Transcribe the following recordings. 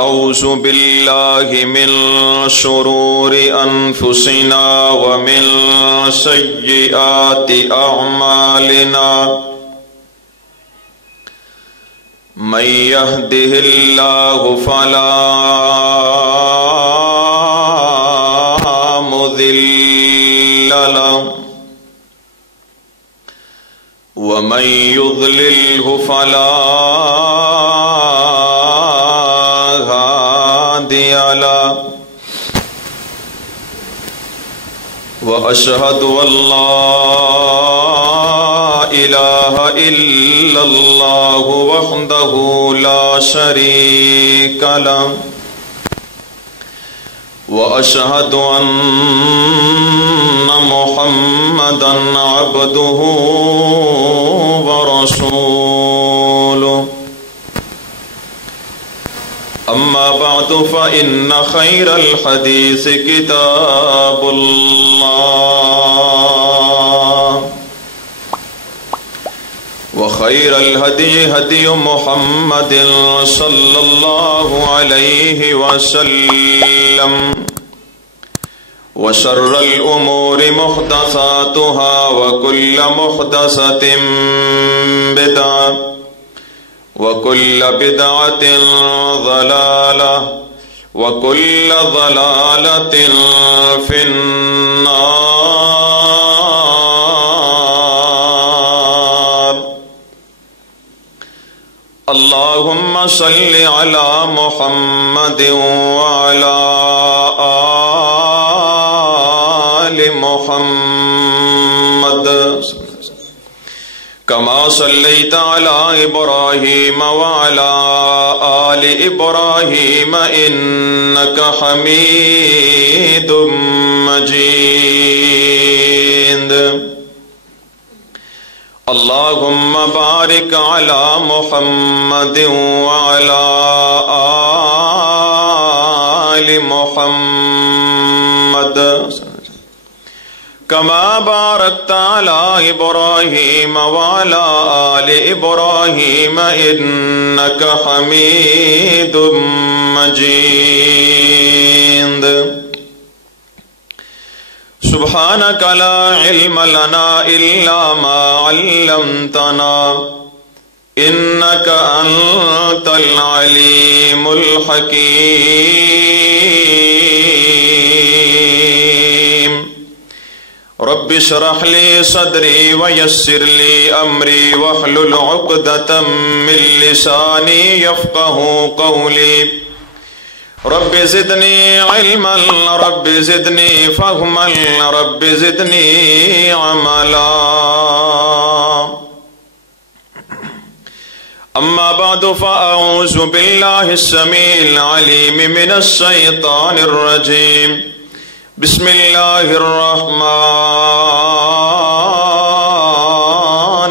أعوذ بالله من شرور أنفسنا ومن سيئات أعمالنا من يهده الله فلا مضل له ومن يضلله فلا وأشهد أن لا إله إلا الله وحده لا شريك له وأشهد أن محمدا عبده ورسوله أما بعد فإن خير الحديث كتاب الله وخير الهدي هدي محمد صلى الله عليه وسلم وشر الأمور محدثاتها وكل محدثة بدعة وكل بدعة ضلالة وكل ضلالة في النار. اللهم صل على محمد وعلى آل محمد كما صليت على إبراهيم وعلى آل إبراهيم إنك حميد مجيد. اللهم بارك على محمد وعلى آل محمد كما باركت على إبراهيم وعلى آل إبراهيم إنك حميد مجيد. سبحانك لا علم لنا إلا ما علمتنا إنك أنت العليم الحكيم. رب اشرح لي صدري ويسر لي أمري واحلل عقدة من لساني يفقه قولي. رب زدني علما رب زدني فهما رب زدني عملا. أما بعد فأعوذ بالله السميع العليم من الشيطان الرجيم. بسم الله الرحمن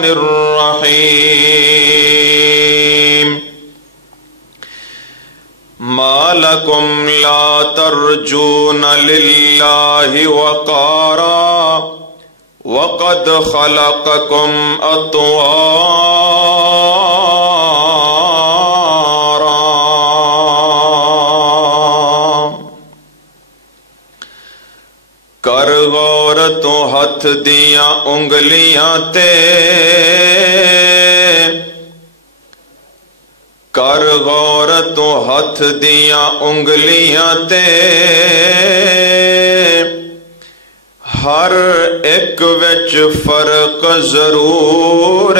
الرحيم. ما لكم لا ترجون لله وقارا وقد خلقكم أطوارا. کر غور تو ہتھ دیاں انگلیاں تے کر غور تو ہتھ دیاں انگلیاں تے ہر ایک وچ فرق ضرور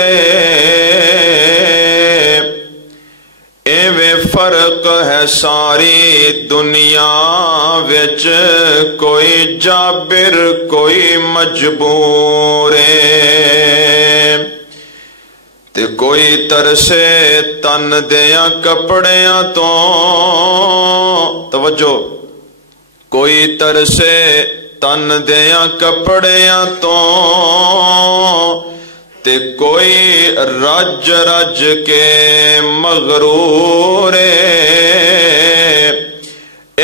ایویں فرق ہے ساری دنیا وچ کوئی جابر کوئی مجبور تے کوئی ترسے تن دیاں کپڑیاں تو توجہ کوئی ترسے تن دیاں کپڑیاں تو تے کوئی رج رج کے مغرور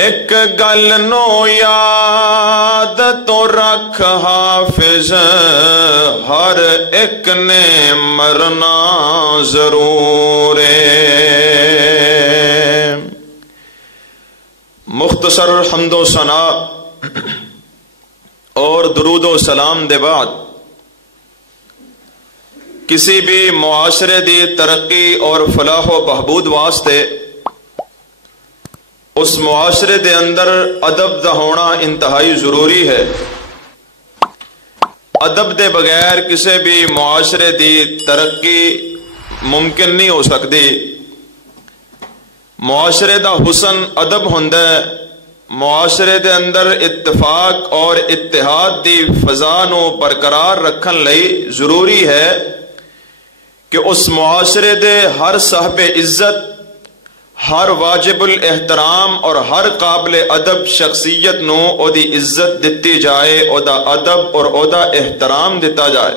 ایک گل نو یاد تو رکھ حافظ ہر ایک نے مرنا ضرور ہے. مختصر حمد و ثنا اور درود و سلام دے بعد کسی بھی معاشرے دی ترقی اور فلاح و بہبود واسطے اس معاشرے دے اندر ادب دا ہونا انتہائی ضروری ہے۔ ادب دے بغیر کسی بھی معاشرے دی ترقی ممکن نہیں ہو سکتی۔ معاشرے دا حسن ادب ہوندا ہے۔ معاشرے دے اندر اتفاق اور اتحاد دی فضا نو برقرار رکھن لئی ضروری ہے کہ اس معاشرے دے ہر صاحب عزت، ہر واجب الاحترام اور ہر قابل ادب شخصیت نو او دی عزت دتی جائے، او دا ادب اور او دا احترام دتا جائے۔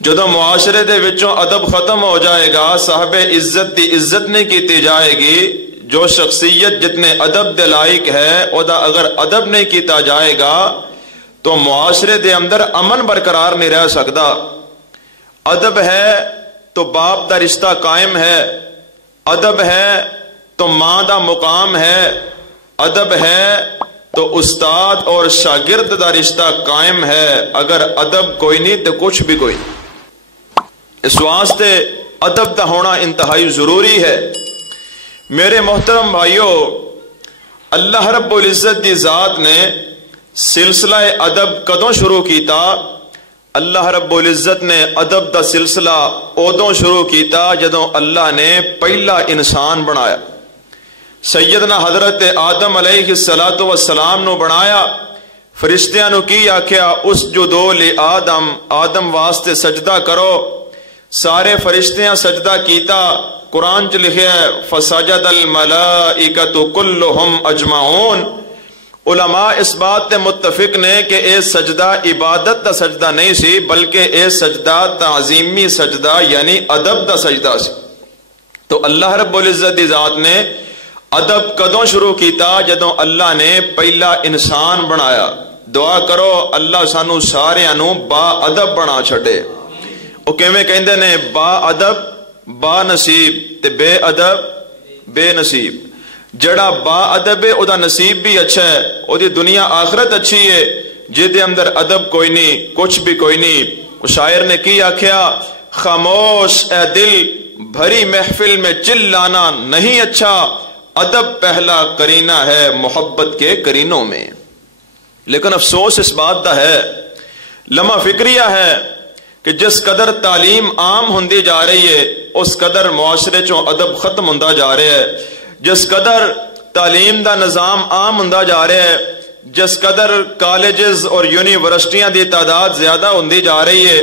جدو معاشرے دے وچوں ادب ختم ہو جائے گا، صاحب عزت دی عزت نہیں کیتی جائے گی، جو شخصیت جتنے ادب دے لائق ہے او دا اگر ادب نہیں کیتا جائے گا تو معاشرے دے اندر امن برقرار نہیں رہ سکتا۔ ادب ہے تو باپ دا رشتہ قائم ہے، ادب ہے تو ماں دا مقام ہے، ادب ہے تو استاد اور شاگرد دا رشتہ قائم ہے۔ اگر ادب کوئی نہیں تو کچھ بھی کوئی نہیں۔ اس واسطے ادب دا ہونا انتہائی ضروری ہے۔ میرے محترم بھائیو، اللہ رب العزت دی ذات نے سلسلہ ادب کدوں شروع کیتا؟ اللہ رب العزت نے ادب دا سلسلہ ادوں شروع کیتا جدوں اللہ نے پہلا انسان بنایا۔ سیدنا حضرت آدم علیہ السلام نو بنایا، فرشتیاں نو کی آکھیا اسجدوا لآدم، آدم واسطے سجدہ کرو۔ سارے فرشتیاں سجدہ کیتا۔ قرآن چ لکھیا ہے فسجد الملائکۃ کلہم اجمعون۔ علماء اس بات تے متفق نے کہ اے سجدہ عبادت دا سجدہ نہیں سی، بلکہ اے سجدہ تعظیمی سجدہ یعنی ادب دا سجدہ سی۔ تو اللہ رب العزت دی ذات نے ادب کدوں شروع کیتا؟ جدوں اللہ نے پہلا انسان بنایا۔ دعا کرو اللہ سانو سارے نو با ادب بنا چھڑے۔ وہ کیویں کہندے نے با ادب با نصیب تے بے ادب بے نصیب۔ جڑا با ادب ہے او دا نصیب بھی اچھا ہے، او دی دنیا آخرت اچھی ہے۔ جے دے اندر ادب کوئی نہیں، کچھ بھی کوئی نہیں۔ شاعر نے کی آکھیا خاموش اے دل بھری محفل میں چلانا نہیں اچھا، ادب پہلا کرینہ ہے محبت کے کرینوں میں۔ لیکن افسوس اس بات دا ہے، لمحہ فکریہ ہے کہ جس قدر تعلیم عام ہوندی جا رہی ہے اس قدر معاشرے چوں ادب ختم ہوندا جا رہا ہے۔ جس قدر تعلیم دا نظام عام ہوندا جا رہا ہے، جس قدر کالجز اور یونیورسٹیاں دی تعداد زیادہ ہوندی جا رہی ہے،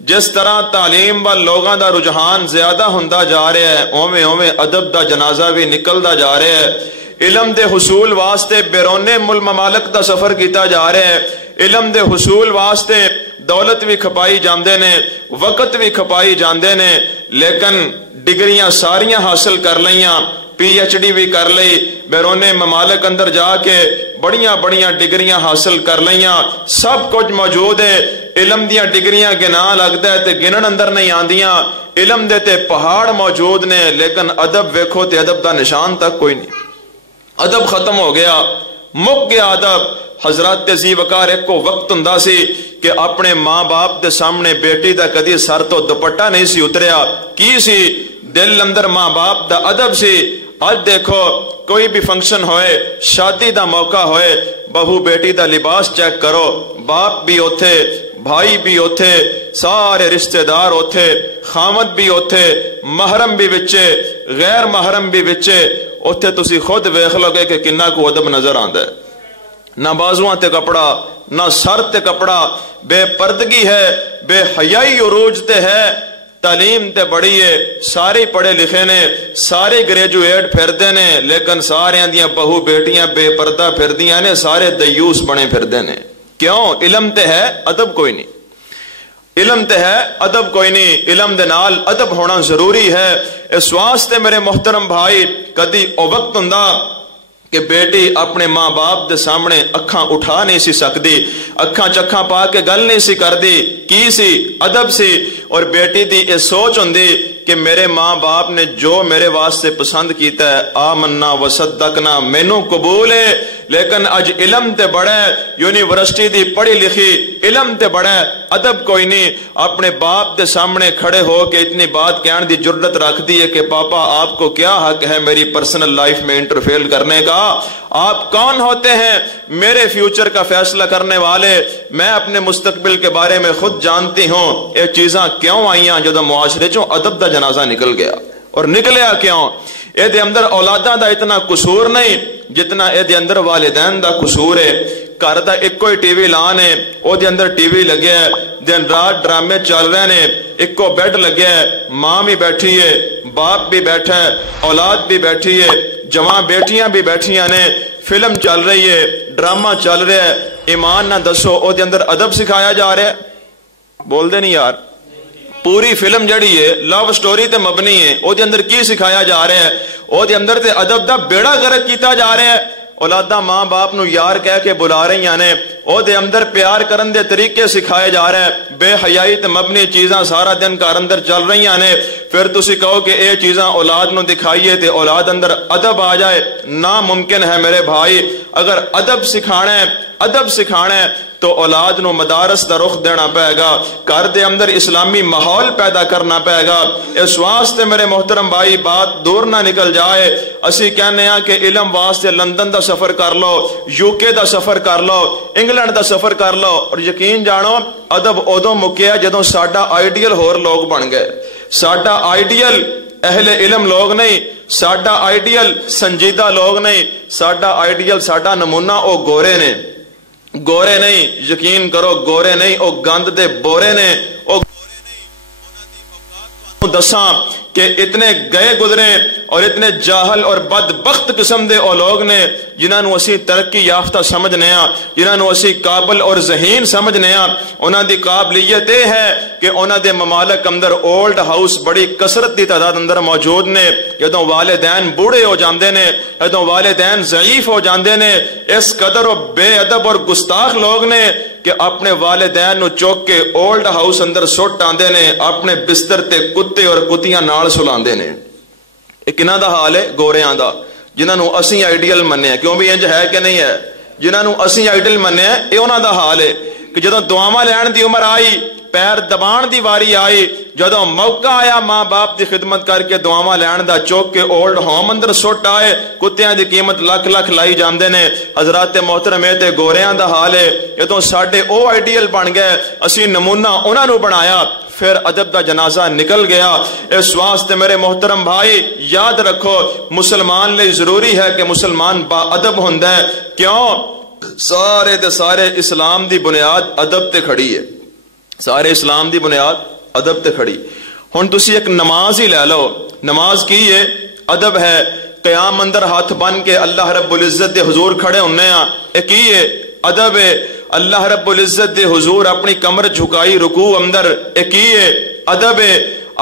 جس طرح تعلیم و لوگاں دا رجحان زیادہ ہوندا جا رہا ہے، اوویں اوویں ادب دا جنازہ بھی نکلدا جا رہا ہے۔ علم دے حصول واسطے بیرون ملک ممالک دا سفر کیتا جا رہا ہے۔ علم دے حصول واسطے دولت بھی کھپائی جاندے نے، وقت بھی کھپائی جاندے نے، لیکن ڈگریاں ساریاں حاصل کر لیاں، پی ایچ ڈی بھی کر لئی، بیرون ممالک اندر جا کے بڑیاں بڑیاں ڈگریاں حاصل کر لیاں، سب کچھ موجود ہے۔ علم دیاں ڈگریاں گنا لگدا ہے تے گنن اندر نہیں آندیاں۔ علم دے تے پہاڑ موجود نے، لیکن ادب ویکھو تے ادب دا نشان تک کوئی نہیں۔ ادب ختم ہو گیا، مک گیا ادب۔ حضرت ذی وقار ایک کو وقت ہوندا سی کہ اپنے ماں باپ دے سامنے بیٹی دا کدی سر تو دوپٹہ نہیں سی اتریا۔ کی سی؟ دل اندر ماں باپ دا ادب سی۔ آج دیکھو کوئی بھی فنکشن ہوئے، شادی دا موقع ہوئے، بہو بیٹی دا لباس چیک کرو، باپ بھی اوتھے، بھائی بھی اوتھے، سارے رشتہ دار اوتھے، خامد بھی اوتھے، محرم بھی وچے، غیر محرم بھی وچے۔ اوتھے تسی خود ویکھ لو گے کہ کنا کو ادب نظر آندا ہے۔ نہ بازواں تے کپڑا، نہ سر تے کپڑا، بے پردگی ہے، بے حیائی عروج تے ہے۔ تعلیم تے بڑی ہے، سارے پڑھے لکھے نے، سارے گریجویٹ پھردے نے، لیکن سارے دیاں بہو بیٹیاں بے پردہ پھردیاں نے، سارے دیوس بنے پھردے نے۔ کیوں؟ علم تے ہے ادب کوئی نہیں۔ علم تے ہے ادب کوئی نہیں۔ علم دے نال ادب ہونا ضروری ہے۔ اس واسطے میرے محترم بھائی، کدی او وقت ہوندا کہ بیٹی اپنے ماں باپ دے سامنے اکھاں اٹھا نہیں سی سکتی, اکھاں چکھاں پا کے گل نہیں سی کر دی, کی سی ادب سی. اور بیٹی دی یہ سوچ ہوندی کہ میرے ماں باپ نے جو میرے واسطے پسند کیتا ہے آمنا وصدقنا مینوں قبول ہے, لیکن اج علم تے بڑا ہے, یونیورسٹی دی پڑھی لکھی علم تے بڑا ہے, ادب کوئی نہیں. اپنے باپ دے سامنے کھڑے ہو کے اتنی بات کہنے دی جرت رکھ دی ہے کہ پاپا آپ کو کیا حق ہے میری پرسنل لائف میں انٹرفیئر کرنے کا, آپ کون ہوتے ہیں میرے فیوچر کا فیصلہ کرنے والے, میں اپنے مستقبل کے بارے میں خود جانتی ہوں. یہ چیزاں کیوں آئیاں جدو معاشرے چوں ادب دا جنازہ نکل گیا, اور نکلیا کیوں؟ اے دے اندر اولاداں دا اتنا قصور نہیں جتنا اے دے اندر والدین دا قصور ہے. گھر دا ایک کوئی ٹی وی لان ہے, او دے اندر ٹی وی لگیا ہے, دن رات ڈرامے چل رہے ہیں, ایک کو بیڈ لگیا ہے, ماں بھی بیٹھی ہے, باپ بھی بیٹھا ہے, اولاد بھی بیٹھی ہے, جوان بیٹیاں بھی بیٹھیاں نے, فلم چل رہی ہے, ڈرامہ چل رہا ہے. ایمان نہ دسو او دے اندر ادب سکھایا جا رہا ہے؟ بول دے نہیں یار. پوری فلم جڑی ہے لو سٹوری تے مبنی ہے, او دے اندر کی سکھایا جا رہا ہے؟ او دے اندر تے ادب دا بیڑا غرق کیتا جا رہا ہے. اولاداں ماں باپ نو یار کہہ کے بلا رہی نے, او دے اندر پیار کرن دے طریقے سکھائے جا رہے ہیں. بے حیائی تے مبنی چیزاں سارا دن گھر اندر چل رہی نے. پھر تسی کہو کہ اے چیزاں اولاد نو دکھائیے تے اولاد اندر ادب آ جائے, ناممکن ہے میرے بھائی. اگر ادب سکھانا ہے تو اولاد نو مدارس دا رخ دینا پائے گا, گھر دے اندر اسلامی ماحول پیدا کرنا پائے گا. اس واسطے میرے محترم بھائی بات دور نہ نکل جائے. اسی کہنے ہیں کہ علم واسطے لندن دا سفر کر لو, یو کے دا سفر کر لو, انگلینڈ دا سفر کر لو, اور یقین جانو ادب ادو مکیا جدوں ساڈا آئیڈیل ہور لوگ بن گئے. ساڈا آئیڈیل اہل علم لوگ نہیں, ساڈا آئیڈیل سنجیدہ لوگ نہیں, ساڈا آئیڈیل ساڈا نمونہ او گورے نے. گورے نہیں, یقین کرو گورے نہیں, او گند دے بورے نے. او دساں کہ اتنے گئے گزرے اور اتنے جاہل اور بدبخت قسم دے او لوگ نے جنہاں نو اسی ترقی یافتہ سمجھنے ہاں, جنہاں نو اسی قابل اور ذہین سمجھنے ہاں. انہاں دی قابلیت یہ ہے کہ انہاں دے ممالک اندر اولڈ ہاؤس بڑی کثرت دی تعداد اندر موجود نے. جدوں والدین بوڑھے ہو جاندے نے, جدوں والدین ضعیف ہو جاندے نے, اس قدر و بے ادب اور گستاخ لوگ نے کہ اپنے والدین نو چوک کے اولڈ ہاؤس اندر سٹ آندے نے, اپنے بستر تے کتے اور کتیاں نال سلاندے نے. یہ کنہاں دا حال ہے؟ گوریاں دا, جنہاں نو اسی آئیڈیل مننے. کیوں بھی انج ہے کہ نہیں ہے؟ جنہاں نو اسی آئیڈیل مننے, اے انہاں دا حال ہے کہ جدوں دعاواں لین دی عمر آئی, پیر دبان دی واری آئی, جدوں موقع آیا ماں باپ دی خدمت کر کے دعاواں لین دا, چوک کے اولڈ ہوم اندر سٹ آئے, کتیاں دی قیمت لکھ لکھ لائی جاندے نے. حضرات محترم تے گوریاں دا حال ہے. جدوں ساڈے او آئیڈیل بن گئے, اسی نمونہ انہاں نو بنایا, پھر ادب دا جنازہ نکل گیا. اس واسطے میرے محترم بھائی یاد رکھو, مسلمان لئے ضروری ہے کہ مسلمان با ادب ہوندا ہے. کیوں؟ سارے دے سارے اسلام دی بنیاد ادب تے کھڑی ہے. سارے اسلام دی بنیاد ادب تے کھڑی. ہن تسی ایک نماز ہی لے لو, نماز کی ہے؟ ادب ہے. قیام اندر ہاتھ بن کے اللہ رب العزت دے حضور کھڑے ہونے ہاں, اے کی ہے؟ ادب ہے. اللہ رب العزت دے حضور اپنی کمر جھکائی رکوع اندر, اے کی ہے؟ ادب ہے.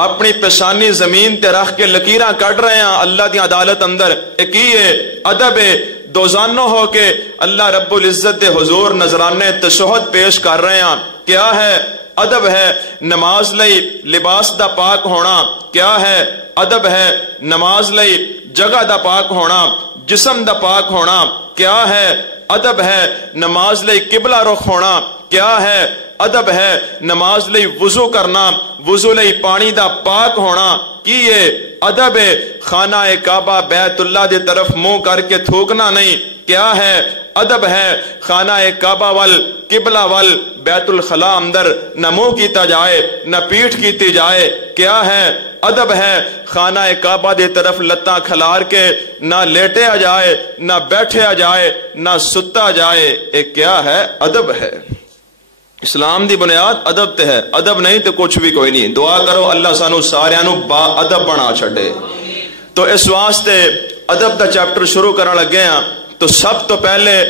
اپنی پیشانی زمین تے رکھ کے لکیراں کٹ رہے ہیں اللہ دی عدالت اندر, اے کی ہے؟ ادب ہے. دوزانو ہو کے اللہ رب العزت دے حضور نذرانے تشہد پیش کر رہے ہیں, کیا ہے؟ ادب ہے. نماز لئی لباس دا پاک ہونا, کیا ہے؟ ادب ہے. نماز لئی جگہ دا پاک ہونا, جسم دا پاک ہونا, کیا ہے؟ ادب ہے. نماز لئی قبلہ رخ ہونا, کیا ہے؟ ادب ہے. نماز لئی وضو کرنا, وضو لئی پانی دا پاک ہونا, کی ہے؟ ادب ہے. خانہ کعبہ بیت اللہ دی طرف منہ کر کے تھوکنا نہیں, کیا ہے؟ ادب ہے. خانہ کعبہ وال قبلہ وال بیت الخلا اندر نہ منہ کیتا جائے نہ پیٹھ کیتی جائے, کیا ہے؟ ادب ہے. خانہ کعبہ دی طرف لتاں کھلار کے نہ لیٹیا جائے نہ بیٹھیا جائے نہ ستا جائے, اے کیا ہے؟ ادب ہے. اسلام دی بنیاد ادب تے ہے. ادب نہیں تو کچھ بھی کوئی نہیں. دعا کرو اللہ سانو ساریاں نو با ادب بنا چھڈے. تو اس واسطے ادب دا چیپٹر شروع کرن لگے ہیں, تو سب تو پہلے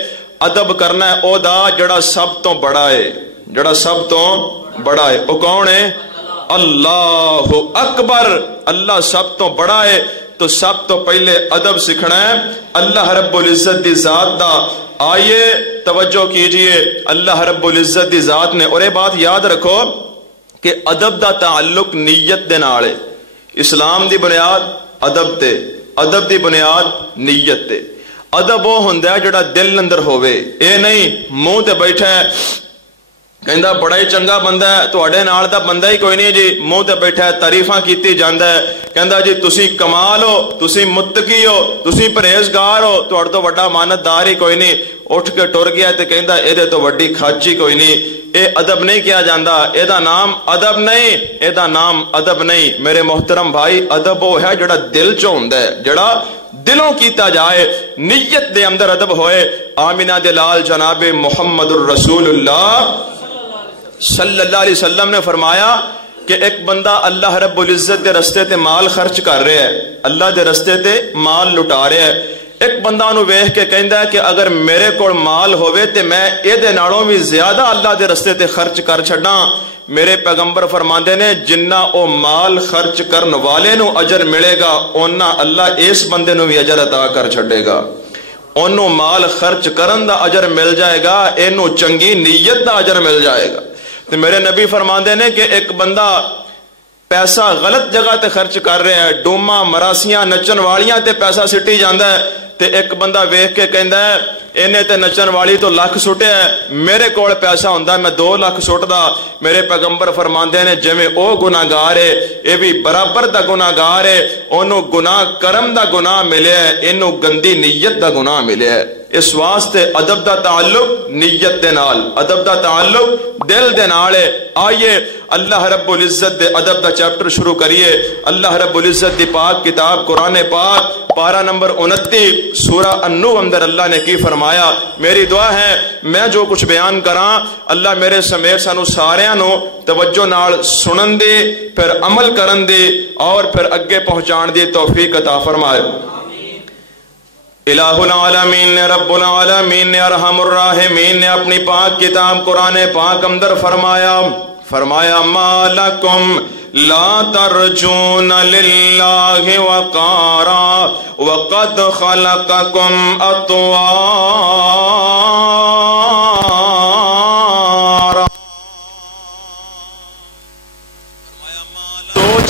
ادب کرنا ہے او دا جڑا سب تو بڑا ہے. جڑا سب تو بڑا ہے او کون ہے؟ اللہ اکبر. اللہ سب تو بڑا ہے. تو سب تو پہلے ادب سیکھنا ہے اللہ رب العزت دی ذات دا۔ آئیے توجہ کیجئے، اللہ رب العزت دی ذات نے، اور یہ بات یاد رکھو کہ ادب دا تعلق نیت دے نال ہے۔ اسلام دی بنیاد ادب تے، ادب دی بنیاد نیت تے۔ ادب وہ ہوندا ہے جڑا دل اندر ہوے، اے نہیں منہ تے بیٹھا ہے کہندا بڑا ہی چنگا بندہ ہے، تواڈے نال دا بندہ ہی کوئی نہیں جی، منہ تے بیٹھا ہے تعریفاں کیتی جاندا ہے، کہندا جی تسی کمال ہو، تسی متقی ہو، تسی پرہیزگار ہو، تواڈے تو بڑا امانتدار ہی کوئی نہیں، اٹھ کے ٹر گیا تے کہندا اے دے تو وڈی کھاچی کوئی نہیں۔ اے ادب نہیں کیا جاندا، اے دا نام ادب نہیں، اے دا نام ادب نہیں۔ میرے محترم بھائی، ادب وہ ہے جڑا دل چ ہوندا ہے، جڑا دلوں کیتا جائے، نیت دے اندر ادب ہوئے۔ آمینہ دے لال جناب محمد الرسول اللہ صلی اللہ علیہ وسلم نے فرمایا کہ ایک بندہ اللہ رب العزت دے رستے تے مال خرچ کر رہا ہے، اللہ دے رستے تے مال لٹا رہا ہے۔ ایک بندہ انہوں ویکھ کے کہندا ہے کہ اگر میرے کول مال ہوئے تے میں اے دے نالوں بھی زیادہ اللہ دے رستے تے خرچ کر چھڈاں۔ میرے پیغمبر فرماندے نے جنہ او مال خرچ کرن والے نو اجر ملے گا، اونا اللہ اس بندے نو بھی اجر عطا کر چھڈے گا۔ انہوں مال خرچ کرن دا اجر مل جائے گا، اینو چنگی نیت دا اجر مل جائے گا۔ تو میرے نبی فرماندے نے کہ ایک بندہ پیسہ غلط جگہ تے خرچ کر رہا ہے، ڈوما مراسیاں نچن والیاں تے پیسہ سٹی جاندا ہے، تے ایک بندہ ویکھ کے کہندا ہے انہیں تے نچن والی تو لاکھ سٹیا ہے، میرے کول پیسہ ہوندا میں 2 لاکھ سٹدا۔ میرے پیغمبر فرماندے نے جویں او گناہگار ہے اے بھی برابر دا گناہگار ہے، اونوں گناہ کرم دا گناہ ملیا ہے، اینوں گندی نیت دا گناہ ملیا ہے۔ اس واسطے ادب دا تعلق نیت دے نال، ادب دا تعلق دل دے نال ہے۔ آئیے اللہ رب العزت دے ادب دا چیپٹر شروع کریے۔ اللہ رب العزت دی پاک کتاب قرآن پاک پارہ نمبر 29 سورہ النور اندر اللہ نے کی فرمایا۔ میری دعا ہے میں جو کچھ بیان کراں اللہ میرے سمیت سانو ساریاں نو توجہ نال سنن دے، پھر عمل کرن دے، اور پھر اگے پہنچان دی توفیق عطا فرمائے۔ الہ العالمین نے، رب العالمین نے، ارحم الراحمین نے اپنی پاک کتاب قرآن پاک اندر فرمایا ما لکم لا ترجون للہ وقارا وقد خلقکم اطوارا۔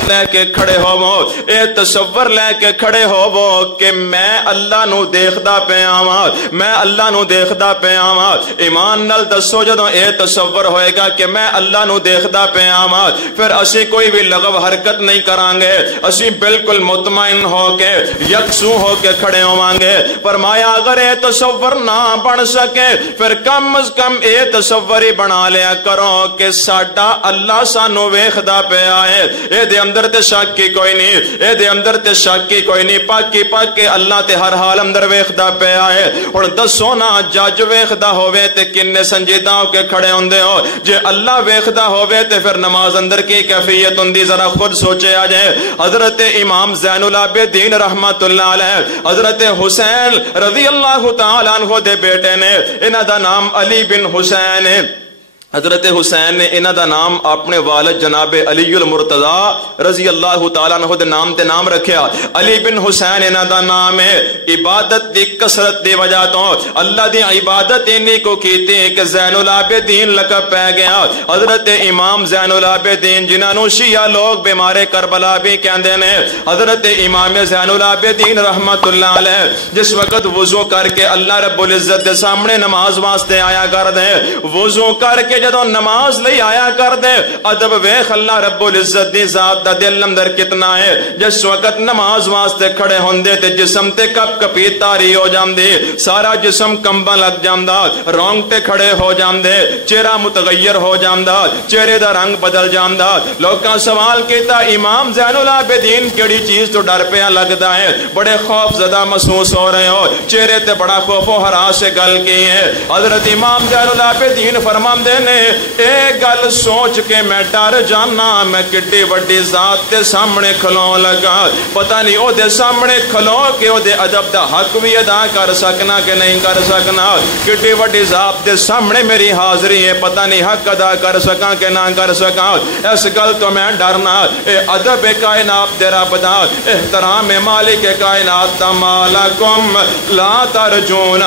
لے کے کھڑے ہوو، اے تصور لے کے کھڑے ہوو کہ میں اللہ نو دیکھدا پیا ہاں، میں اللہ نو دیکھدا پیا ہاں۔ ایمان نال دسو جدوں اے تصور ہوئے گا کہ میں اللہ نو دیکھدا پیا ہاں، پھر اسی کوئی بھی لغو حرکت نہیں کران گے، اسی بالکل مطمئن ہو کے یکسو ہو کے کھڑے ہوواں گے۔ فرمایا اگر اے تصور نہ بن سکے پھر کم از کم اے تصور ہی بنا لیا کرو کہ ساڈا اللہ سانو ویکھدا پیا ہے، اے دے اندر تے شک کی کوئی نہیں، اے دے اندر تے شک کی کوئی نہیں، پاک کے اللہ تے ہر حال اندر ویکھدا پیا ہے۔ ہن دسو نا جج ویکھدا ہوے تے کنے سنجیدہ ہو کے کھڑے ہوندے ہو؟ جے اللہ ویکھدا ہوے تے پھر نماز اندر کی کیفیت ہوندی ذرا خود سوچے آ جائے۔ حضرت امام زین العابدین رحمت اللہ علیہ، حضرت حسین رضی اللہ تعالی عنہ دے بیٹے نے، انہاں دا نام علی بن حسین ہے۔ حضرت حسین نے انہاں دا نام اپنے والد جناب علی المرتضی رضی اللہ تعالیٰ عنہ دے نام تے نام رکھیا۔ علی بن حسین انہاں دا نام ہے۔ عبادت دی کثرت دی وجہ تو اللہ دی عبادت انہی کو کیتی کہ زین العابدین لقب پہ گیا۔ حضرت امام زین العابدین جنہاں نو شیعہ لوگ بیمار کربلا بھی کہندے نے، حضرت امام زین العابدین رحمت اللہ علیہ جس وقت وضو کر کے اللہ رب العزت دے سامنے نماز واسطے آیا کر دے، وضو کر کے جدو نماز لئی آیا کر دے، ادب ویخ اللہ رب العزت دی ذات دا دل اندر کتنا ہے۔ جس وقت نماز واسطے کھڑے ہوندے تے جسم تے کپ کپی تاری ہو جاندے، سارا جسم کمبا لگ جاندا، رونگٹے کھڑے ہو جاندے، چہرہ متغیر ہو جاندا، چہرے دا رنگ بدل جاندا۔ لوکاں سوال کیتا امام زین العابدین کیڑی چیز تو ڈر پیا لگدا ہے، بڑے خوف زدہ محسوس ہو رہے ہو، چہرے تے بڑا خوف و ہراس سے گل کی ہے۔ حضرت امام زین العابدین فرماندے نے اے گل سوچ کے میں ڈر جانا میں کڈی وڈی ذات تے سامنے کھلون لگا پتہ نہیں او دے سامنے کھلو کے او دے ادب دا حق بھی ادا کر سکنا کہ نہیں کر سکنا کڈی وڈی ذات دے سامنے میری حاضری ہے پتہ نہیں حق ادا کر سکاں کہ نہ کر سکاں اس گل تو میں ڈرنا اے ادب کائنات دے رب دا احترام مالک کائنات دا مالکم لا ترجون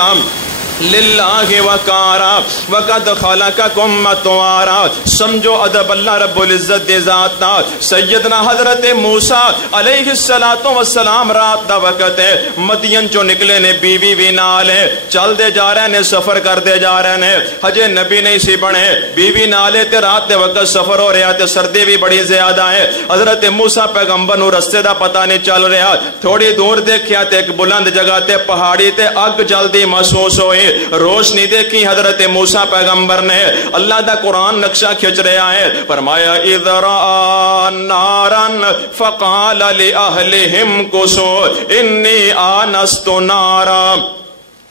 للہ وقارا وقد خلقکم اطوارا سمجھو ادب اللہ رب العزت دے ذات دا سیدنا حضرت موسیٰ علیہ السلام رات دا وقت ہے مدین چو نکلے نے بیوی بھی نال ہے چل دے جا رہے نے سفر کر دے جا رہے نے ہجے نبی نہیں سی بنے بیوی نالے تے رات دے وقت سفر ہو رہا تے سردی بھی بڑی زیادہ ہے حضرت موسیٰ پیغمبر نو رستے دا پتہ نہیں چل رہا تھوڑی دور دیکھیا تے ایک بلند جگہ تے پہاڑی تے اگ جلدی محسوس ہوئی روشنی دیکھی حضرت موسیٰ پیغمبر نے اللہ دا قرآن نقشہ کھچ رہا ہے فرمایا اذ رآ نارا فقال لأہلہم کسو انی آنست نارا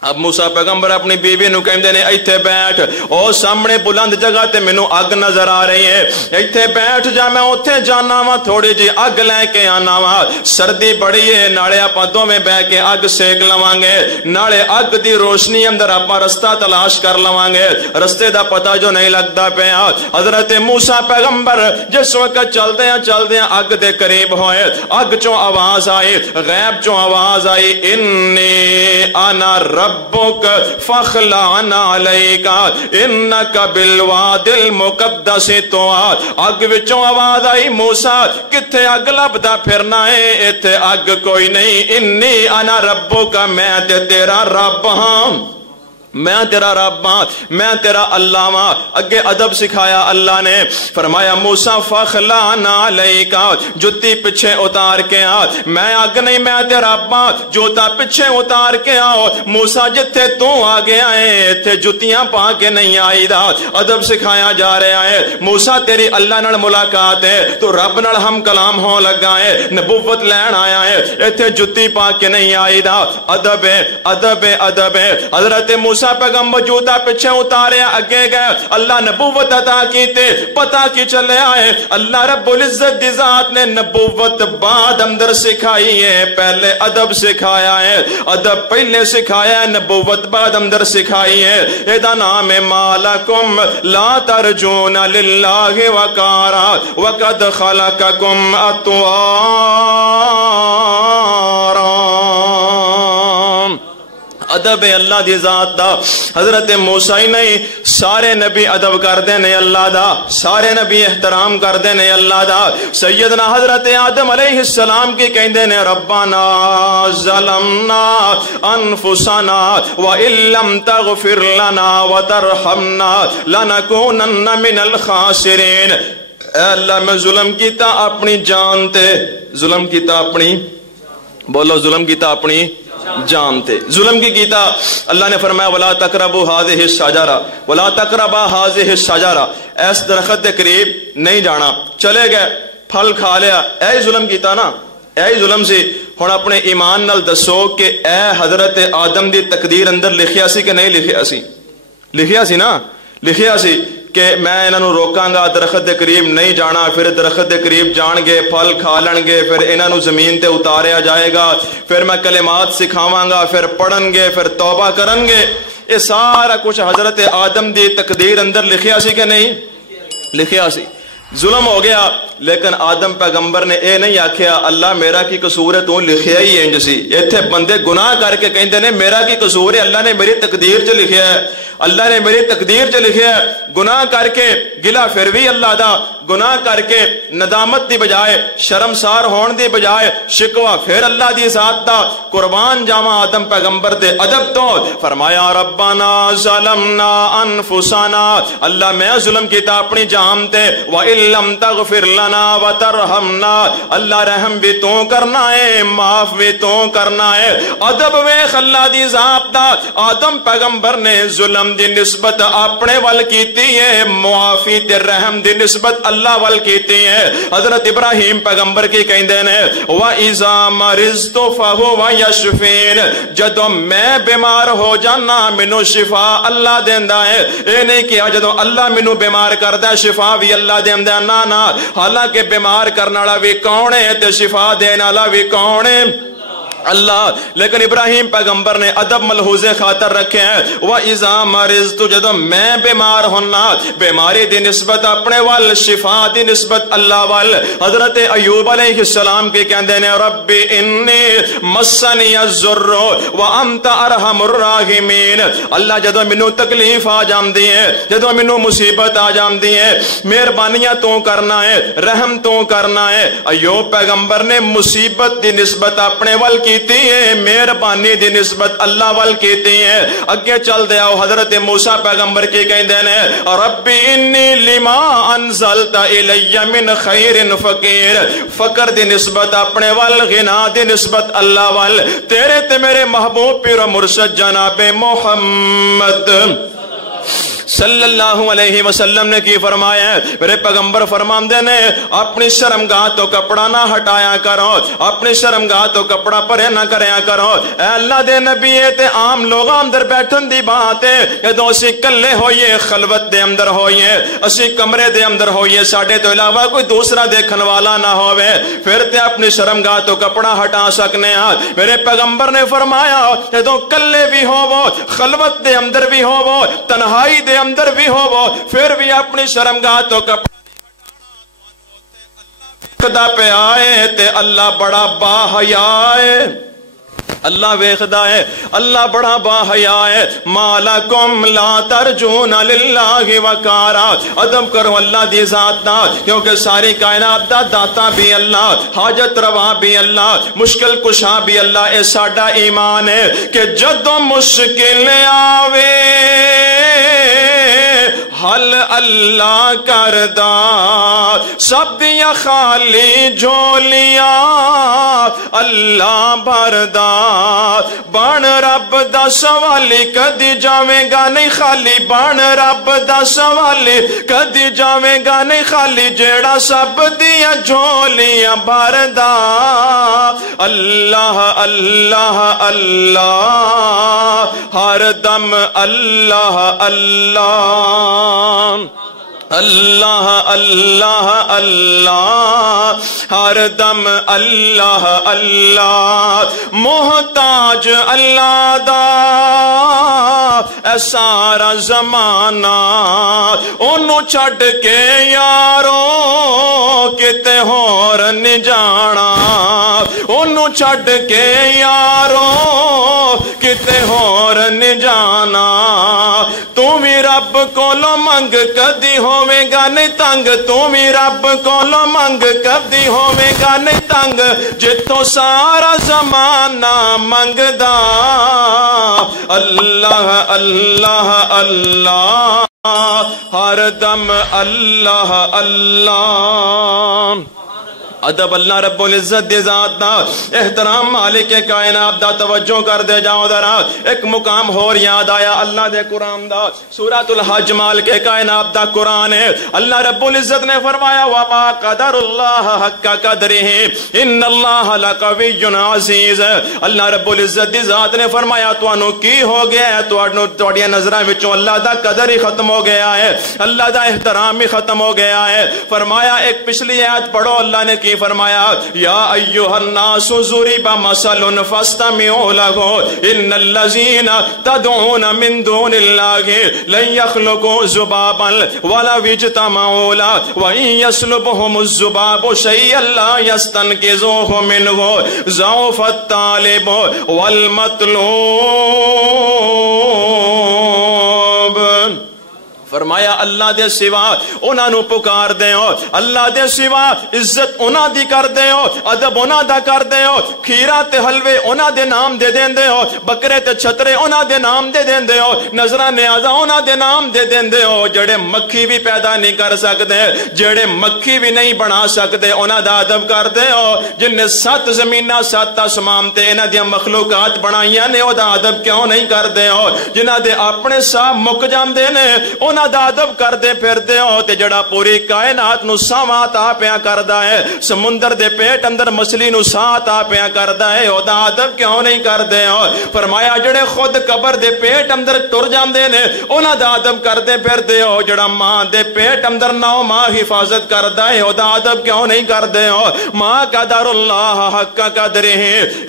اب موسیٰ پیغمبر اپنی بیوی نو کہندے نے ایتھے بیٹھ او سامنے بلند جگہ تے مینوں اگ نظر آ رہی ہے ایتھے بیٹھ جا میں اوتھے جانا وا تھوڑی جی اگ لے کے آنا وا سردی بڑی ہے نالے آپاں دوویں بیٹھ کے اگ سیک لواں گے نالے اگ دی روشنی اندر آپاں رستہ تلاش کر لواں گے رستے دا پتہ جو نہیں لگدا پیا حضرت موسیٰ پیغمبر جس وقت چلدیاں اگ دے قریب ہوئے اگ چوں آواز آئی غیب چوں آواز آئی انی انا ربک فخلعن علیکا انکا بالواد المقدس طوی اگ وچوں آواز آئی موسیٰ کتھے اگ لبدا پھرنا ہے ایتھے اگ کوئی نہیں انی انا ربک میں تے تیرا رب ہاں میں تیرا رب ہاں میں تیرا اللہ ہاں اگے ادب سکھایا اللہ نے فرمایا موسیٰ فخلعن علیکا جتی پیچھے اتار کے آ میں اگ نہیں میں تیرا رب ہاں جوتا پیچھے اتار کے آؤ موسیٰ جتھے تو آگے آئے تھے جتیاں پا کے نہیں آئی دا ادب سکھایا جا رہا ہے موسیٰ تیری اللہ نال ملاقات ہے تو رب نال ہم کلام ہو لگا ہے نبوت لین آیا ہے ایتھے جتی پا کے نہیں آئی دا ادب ہے ادب ہے ادب ہے حضرت موسیٰ پیغمبر جوتا پیچھے اتارے اگے گئے اللہ نبوت عطا کیتے پتہ کی چلے آئے اللہ رب العزت دی ذات نے نبوت بعد اندر سکھائی ہے پہلے ادب سکھایا ہے ادب پہلے سکھایا ہے نبوت بعد اندر سکھائی ہے ایدہ نام مالکم لا ترجون للہ وقارا وقد خلقکم اطوارا ادب اللہ دی ذات دا حضرت موسیٰ ہی نہیں سارے نبی ادب کر دینے اللہ دا سارے نبی احترام کر دینے اللہ دا سیدنا حضرت آدم علیہ السلام کی کہندے نے ربنا ظلمنا انفسنا وَإِن لَّمْ تَغْفِرْ لَنَا وَتَرْحَمْنَا لَنَكُونَنَّ مِنَ الْخَاسِرِينَ اے اللہ میں ظلم کیتا اپنی جان تے ظلم کیتا اپنی بولو ظلم کیتا اپنی جانتے ظلم کی کیتا اللہ نے فرمایا ولا تقربوا هذه الشجرة ولا تقربا هذه الشجرة اس درخت کے قریب نہیں جانا چلے گئے پھل کھا لیا اے ظلم کیتا نا اے ظلم سی ہن اپنے ایمان نال دسو کہ اے حضرت آدم دی تقدیر اندر لکھیا سی کہ نہیں لکھیا سی لکھیا سی نا لکھیا سی کہ میں انہوں روکاں گا درخت دے قریب نہیں جانا پھر درخت دے قریب جان گے پھل کھا لن گے پھر انہوں زمین تے اتاریا جائے گا پھر میں کلمات سکھاواں گا پھر پڑھن گے پھر توبہ کرن گے یہ سارا کچھ حضرت آدم دی تقدیر اندر لکھیا سی کہ نہیں لکھیا سی ظلم ہو گیا لیکن آدم پیغمبر نے اے نہیں آکھیا اللہ میرا کی قصور ہے تو لکھیا ہی انج سی ایتھے بندے گناہ کر کے کہندے نے میرا کی قصور ہے اللہ نے میری تقدیر چ لکھیا ہے اللہ نے میری تقدیر چ لکھیا ہے گناہ کر کے گلا پھر بھی اللہ دا گناہ کر کے ندامت دی بجائے شرمسار ہون دی بجائے شکوا پھر اللہ دی ذات دا قربان جاواں آدم پیغمبر دے ادب تو فرمایا ربنا ظلمنا انفسنا اللہ میں ظلم کیتا اپنی جان تے وَإِن لَّمْ تَغْفِرْ لَنَا وَتَرْحَمْنَا اللہ رحم بھی تو کرنا ہے معاف بھی تو کرنا ہے ادب ویکھ اللہ دی ذات دا آدم پیغمبر نے ظلم دی نسبت اپنے ول کیتی ہے معافی تے رحم دی نسبت اللہ اللہ وال کیتی ہے. حضرت ابراہیم پیغمبر کی کہندے نے وَإِذَا مَرِضْتُ فَهُوَ يَشْفِينِ, جدوں میں بیمار ہو جانا مینوں شفا اللہ دیندا ہے. اے نہیں کہ جدوں اللہ مینوں بیمار کردا ہے شفا بھی اللہ دیندا ہے, نا حالانکہ بیمار کرنے والا بھی کون ہے تے شفا دینے والا بھی کون ہے؟ اللہ. لیکن ابراہیم پیغمبر نے ادب ملحوظے خاطر رکھے ہیں. وَإِذَا مَرِضْتُ, جدوں میں بیمار ہونا, بیماری دی نسبت اپنے وال, شفا دی نسبت اللہ وال. حضرت ایوب علیہ السلام کی کہندے نے رب انی مسنی الضر وانت ارحم الراحمین. اللہ جدوں مینوں تکلیف آ جاندی ہے, جدوں مینوں مصیبت آ جاندی ہے, مہربانیاں تو کرنا ہے, رحم تو کرنا ہے. ایوب پیغمبر نے مصیبت دی نسبت اپنے وال کیتی ہے, مہربانی دی نسبت اللہ وال کیتی ہے. اگے چل دے آؤ, حضرت موسیٰ پیغمبر کی کہندے نے رب انی لما انزلت الی من خیر فقیر. فقر دی نسبت اپنے وال, غنا دی نسبت اللہ وال. تیرے تے میرے محبوب پیر و مرشد جناب محمد صلی اللہ علیہ وسلم نے کی فرمایا ہے. میرے پیغمبر فرماندے نے اپنی شرمگاہ تو کپڑا نہ ہٹایا کرو, اپنی شرمگاہ تو کپڑا پرے نہ کریا کرو. اے اللہ دے نبی تے عام لوگاں اندر بیٹھن دی بات ہے, جدوں اسی کلے ہوئیے, خلوت دے اندر ہوئیے, اسی کمرے دے اندر ہوئیے, ساڈے تو علاوہ کوئی دوسرا دیکھن والا نہ ہوئے, پھر تے اپنی شرمگاہ تو کپڑا ہٹا سکنے ہیں. میرے پیغمبر نے فرمایا جدوں کلے بھی ہوو, خلوت دے اندر بھی ہوو, تنہائی دے اندر بھی ہو وہ, پھر بھی اپنی شرمگاہ تو کپڑا خدا پہ آئے تے اللہ بڑا با حیا ہے. اللہ ویخدا ہے, اللہ بڑا با حیا ہے. مالکم لا ترجون للہ وقارا. ادب کرو اللہ دی ذات دا, کیونکہ ساری کائنات دا داتا بھی اللہ, حاجت روا بھی اللہ, مشکل کشا بھی اللہ. اے ساڈا ایمان ہے کہ جدوں مشکل آوے حل اللہ کردا, سب دیا خالی جھولیاں اللہ بھردا. بن رب دا سوالی کدی جاویں گا نہیں خالی, بن رب دا سوالی کدی جاویں گا نہیں خالی, جیڑا سب دیا جھولیاں بھردا. اللہ اللہ اللہ ہر دم اللہ اللہ, اللہ اللہ اللہ ہر دم اللہ اللہ. محتاج اللہ دا اے سارا زمانہ, انہوں چھڑ کے یاروں کتے ہور نہیں جانا, انہوں چھڑ کے یاروں کتے ہور نہیں جانا. تو بھی رب کولو منگ کدی ہوویں گا نہیں تنگ, تو بھی رب کولو منگ کدی ہوویں گا نہیں تنگ, جتوں سارا زمانہ منگدا. اللہ اللہ اللہ ہر دم اللہ اللہ. ادب اللہ رب العزت دی ذات دا, احترام مالک کائنات دا. توجہ کر دے جاؤ ذرا, ایک مقام اور یاد آیا اللہ دے قرآن دا. سورۃ الحج مالک کائنات دا قرآن ہے. اللہ رب العزت نے فرمایا وما قدر اللہ حق قدرہ ان اللہ لقوی عزیز. اللہ رب العزت دی ذات نے فرمایا تانوں کی ہو گیا ہے, تواڈیاں نظراں وچوں اللہ دا قدر ہی ختم ہو گیا ہے, اللہ دا احترام ہی ختم ہو گیا ہے. فرمایا ایک پچھلی آیت پڑھو, اللہ نے کی فرمایا یا ایھا الناس ضرب مثل فاستمعوا له ان الذين تدعون من دون الله لن يخلقوا ذبابا ولو اجتمعوا له وان يسلبهم الذباب شيئا لا يستنقذوه منه ضعف الطالب والمطلوب. فرمایا اللہ دے سوا انہاں نو پکار دیو, اللہ دے سوا عزت انہاں دی کر دیو, ادب انہاں دا کر دیو, کھیرا تے حلوے انہاں دے نام دے دیندے ہو, بکرے تے چھترے انہاں دے نام دے دیندے ہو, نظراں نیازاں انہاں دے نام دے دیندے ہو. جڑے مکھی بھی پیدا نہیں کر سکدے, جڑے مکھی بھی نہیں بنا سکدے, انہاں دا ادب کر دیو. جن نے 7 زمیناں 7 آسمان تے انہاں دی مخلوقات بنائیاں نے, او دا ادب کیوں نہیں کر دیو. جنہاں دے اپنے سا مک جاندے نے, انہاں دا ادب کردے پھردے ہو تے جڑا پوری کائنات نو ساواں عطا پیا کردا ہے، سمندر دے پیٹ اندر مچھلی نو ساہ عطا پیا کردا ہے، او دا ادب کیوں نہیں کردے ہو؟ فرمایا جڑے خود قبر دے پیٹ اندر ٹر جاندے نے انہاں دا ادب کردے پھردے ہو، جڑا ماں دے پیٹ اندر 9 ماہ حفاظت کردا ہے او دا ادب کیوں نہیں کردے ہو؟ ما قدر اللہ حق قدرہ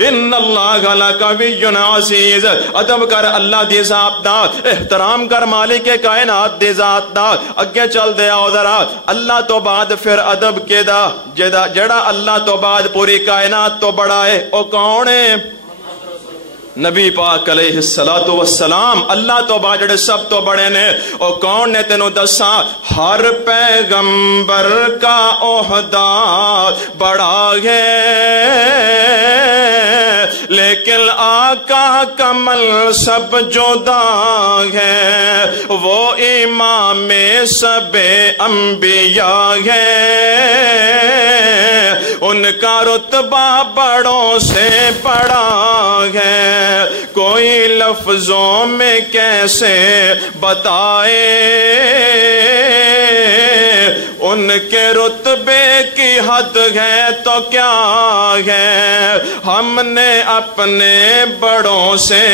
ان اللہ لقوی عزیز، ادب کر اللہ دی ذات دا، احترام کر مالک کائنات دی ذات دا۔ اگے چل دے آؤ ذرا، اللہ تو بعد پھر ادب کے دا جڑا اللہ تو بعد پوری کائنات تو بڑا ہے او کون ہے؟ نبی پاک علیہ السلام۔ اللہ تو بعد جڑے سب تو بڑے نے او کون نے تینوں دساں؟ ہر پیغمبر کا عہدہ بڑا ہے لیکن آقا کمل سب جدا ہے، وہ امام سب انبیاء ہے، ان کا رتبہ بڑوں سے بڑا ہے، کوئی لفظوں میں کیسے بتائے ان کے رتبے کی حد ہے تو کیا ہے، ہم نے اپنے بڑوں سے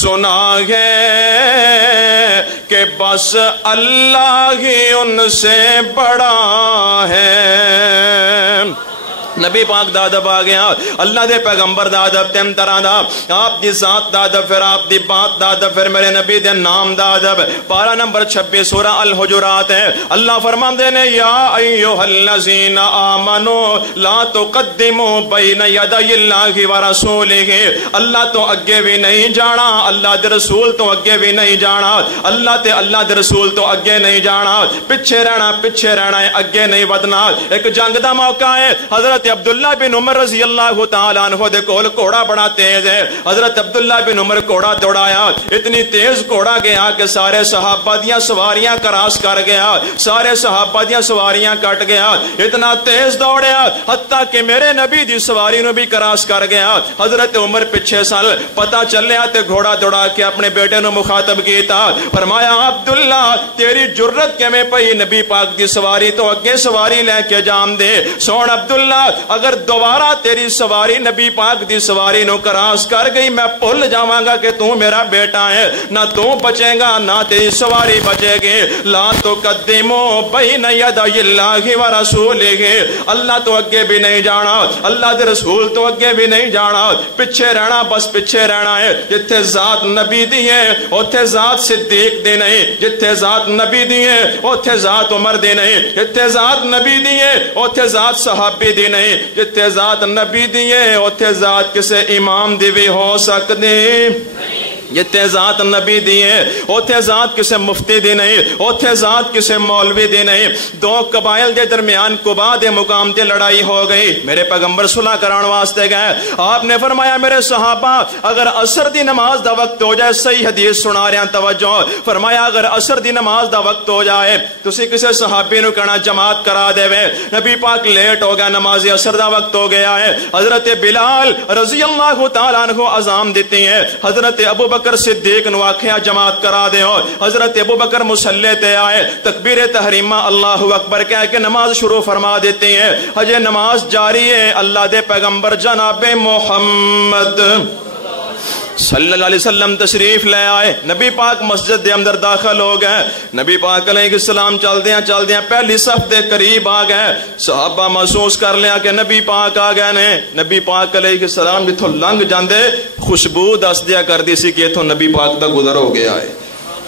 سنا ہے کہ بس اللہ ہی ان سے بڑا ہے۔ نبی پاک دا ادب آ گیا، اللہ دے پیغمبر دا ادب تین طرح دا، آپ دی ذات دا ادب، پھر آپ دی بات دا ادب، پھر میرے نبی دے نام دا ادب۔ پارہ نمبر 26 سورہ الحجرات ہے، اللہ فرماندے نے یا ایھا الذین آمنوا لا تقدموا بین یدی اللہ ورسولہ، اللہ تو اگے بھی نہیں جانا، اللہ دے رسول تو اگے بھی نہیں جانا، اللہ دے رسول تو اگے نہیں جانا، پیچھے رہنا ہے، اگے نہیں ودنا۔ ایک جنگ دا موقع ہے، حضرت عبداللہ بن عمر رضی اللہ تعالیٰ عنہ دے کول گھوڑا بڑا تیز ہے، حضرت عبداللہ بن عمر گھوڑا دوڑایا، اتنی تیز گھوڑا گیا کہ سارے صحابہ دیاں سواریاں کراس کر گیا، سارے صحابہ دیاں سواریاں کٹ گیا، اتنا تیز دوڑیا حتیٰ کہ میرے نبی دی سواری نو بھی کراس کر گیا۔ حضرت عمر پیچھے سال پتہ چلیا تے گھوڑا دوڑا کے اپنے بیٹے نو مخاطب کیتا، فرمایا عبداللہ تیری جرت کیویں پئی نبی پاک دی سواری تو اگے سواری لے کے جام دے، سون عبداللہ اگر دوبارہ تیری سواری نبی پاک دی سواری نو کراس کر گئی میں بھول جاواں گا کہ تو میرا بیٹا ہے، نہ تو بچے گا نہ تیری سواری بچے گی۔ لا تقدموا بین یدی اللہ ورسولہ، اللہ تو اگے بھی نہیں جانا، اللہ دے رسول تو اگے بھی نہیں جانا، پیچھے رہنا، بس پیچھے رہنا ہے۔ جتھے ذات نبی دی ہے اوتھے ذات صدیق دی نہیں، جتھے ذات نبی دی ہے اوتھے ذات عمر دی نہیں، جتھے ذات نبی دی ہے اوتھے ذات صحابی دی نہیں، جتھے ذات نبی دی ہے اوتھے ذات کسے امام دی بھی ہو سکدی، جتھے ذات نبی دی ہے اوتھے ذات کسے مفتی دی نہیں، اوتھے ذات کسے مولوی دی نہیں۔ دو قبائل دے درمیان قبا دے مقام تے لڑائی ہو گئی، میرے پیغمبر صلح کران واسطے گئے، آپ نے فرمایا میرے صحابہ اگر عصر دی نماز دا وقت ہو جائے، صحیح حدیث سنا رہے ہیں توجہ، فرمایا اگر عصر دی نماز دا وقت ہو جائے تسی کسے صحابی نو کہنا جماعت کرا دے وے، نبی پاک لیٹ ہو گیا، نماز عصر دا وقت ہو گیا ہے، حضرت بلال رضی اللہ تعالیٰ عنہ اذان دیتی ہے، حضرت ابو بکر صدیق نو آکھیا جماعت کرا دے ہو، حضرت ابو بکر مصلی تے آئے، تکبیر تحریمہ اللہ اکبر کہہ کے نماز شروع فرما دیتی ہے، حجے نماز جاری ہے، اللہ دے پیغمبر جناب محمد صلی اللہ علیہ وسلم تشریف لے آئے، نبی پاک مسجد دے اندر داخل ہو گئے، نبی پاک علیہ السلام چل دیاں پہلی صف دے قریب آ گئے، صحابہ محسوس کر لیا کہ نبی پاک آ گئے نے، نبی پاک علیہ السلام جتھوں لنگ جاندے خوشبو دس دیا کر دی سی کہ اتھوں نبی پاک دا گزر ہو گیا ہے۔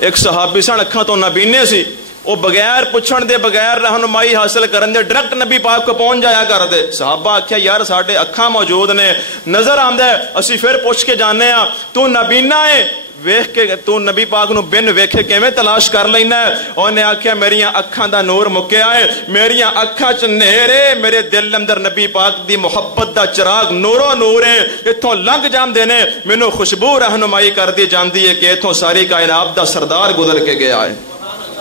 ایک صحابی سن اکھاں تو نبینے سی، وہ بغیر پوچھن دے بغیر رہنمائی حاصل کرن دے ڈائریکٹ نبی پاک کو پہنچ جایا کر دے، صحابہ آکھیا یار ساڈے اکھاں موجود نے، نظر آندا ہے، اسی پھر پوچھ کے جانے ہاں تو نبینا ہے، ویکھ کے تو نبی پاک نو بن ویکھے کیویں تلاش کر لینا ہے؟ اونے آکھیا میریاں اکھاں دا نور مکیا ہے، میریاں اکھاں چ نیرے، میرے دل اندر نبی پاک دی محبت دا چراغ نورو نور ہے، اتھوں لنگ جاندے نے، مینوں خوشبو رہنمائی کر دی جاندی ہے کہ اتھوں ساری کائنات دا سردار گزر کے گیا ہے۔